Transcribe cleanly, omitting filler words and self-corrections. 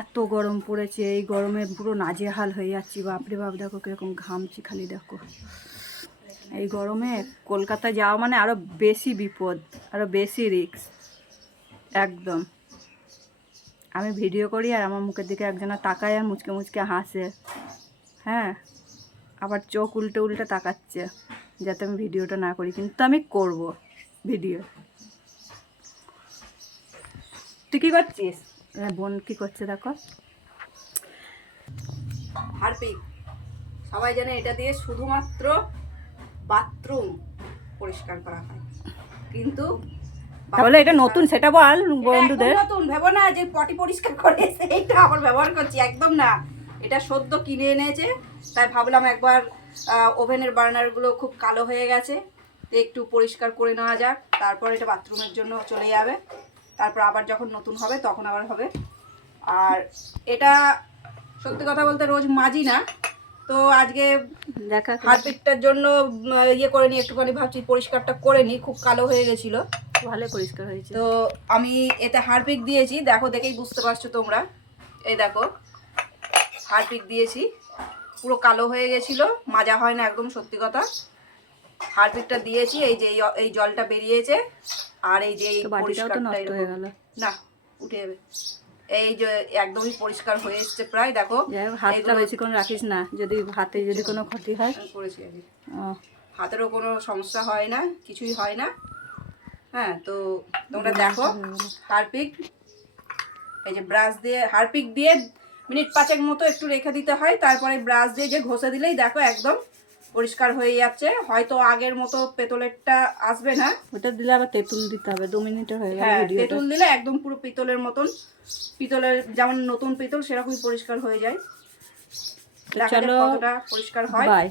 এত গরম পড়েছে, এই গরমে পুরো নাজেহাল হয়ে যাচ্ছি। বাপরে বাপ, দেখো কিরকম ঘামছি, খালি দেখো। এই গরমে কলকাতা যাওয়া মানে আরও বেশি বিপদ, আরও বেশি রিস্ক একদম। আমি ভিডিও করি আর আমার মুখের দিকে একজনা তাকায় আর মুচকে মুচকে হাসে, হ্যাঁ, আবার চোখ উল্টে উল্টে তাকাচ্ছে যাতে আমি ভিডিওটা না করি, কিন্তু আমি করব ভিডিও। তুই কী করছিস? বোন কী করছে দেখো। হারপিক, সবাই জানে এটা দিয়ে শুধুমাত্র বাথরুম পরিষ্কার করা হয়, কিন্তু তাহলে এটা নতুন, সেটা বল বন্ধুদের। নতুন ভেবো না যে পটি পরিষ্কার করে সেইটা আবার ব্যবহার করছি, একদম না। এটা সদ্য কিনে এনেছে, তাই ভাবলাম একবার ওভেনের বার্নারগুলো খুব কালো হয়ে গেছে, একটু পরিষ্কার করে নেওয়া যাক, তারপর এটা বাথরুমের জন্য চলে যাবে, তারপর আবার যখন নতুন হবে তখন আবার হবে। আর এটা সত্যি কথা বলতে রোজ মাজি না, তো আজকে দেখা হারপিকটার জন্য ইয়ে করে নিই, একটুখানি ভাবছি পরিষ্কারটা করে নিই, খুব কালো হয়ে গেছিলো, ভালো পরিষ্কার হয়েছে। তো আমি এতে হারপিক দিয়েছি, দেখো, দেখেই বুঝতে পারছো তোমরা, এই দেখো হারপিক দিয়েছি, পুরো কালো হয়ে গেছিলো, মাজা হয় না একদম, সত্যি কথা। হারপিকটা দিয়েছি, এই যে এই জলটা বেরিয়েছে, আর এই যে পরিষ্কারটা না উঠে যাবে, এই যে একদমই পরিষ্কার হয়ে এসছে প্রায়, দেখো। হাতটা বেশিক্ষণ রাখিস না, যদি হাতে যদি কোনো ক্ষতি হয়। করেছি আর কি, হাতেরও কোনো সমস্যা হয় না, কিছুই হয় না, হ্যাঁ। তো তোমরা দেখো হারপিক, এই যে ব্রাশ দিয়ে হারপিক দিয়ে মিনিট 5 মতো একটু রেখে দিতে হয়, তারপরে ব্রাশ দিয়ে যে ঘষে দিলেই দেখো একদম পরিষ্কার হয়ে যাচ্ছে। হয়তো আগের মতো পেতলেরটা আসবে না, ওটা দিলে আবার তেঁতুল দিতে হবে, 2 মিনিটে হয়ে গেল। হ্যাঁ, তেঁতুল দিলে একদম পুরো পিতলের মতন, পিতলের যেমন নতুন পিতল সেরকমই পরিষ্কার হয়ে যায়। চলো, কতটা পরিষ্কার হয়। বাই।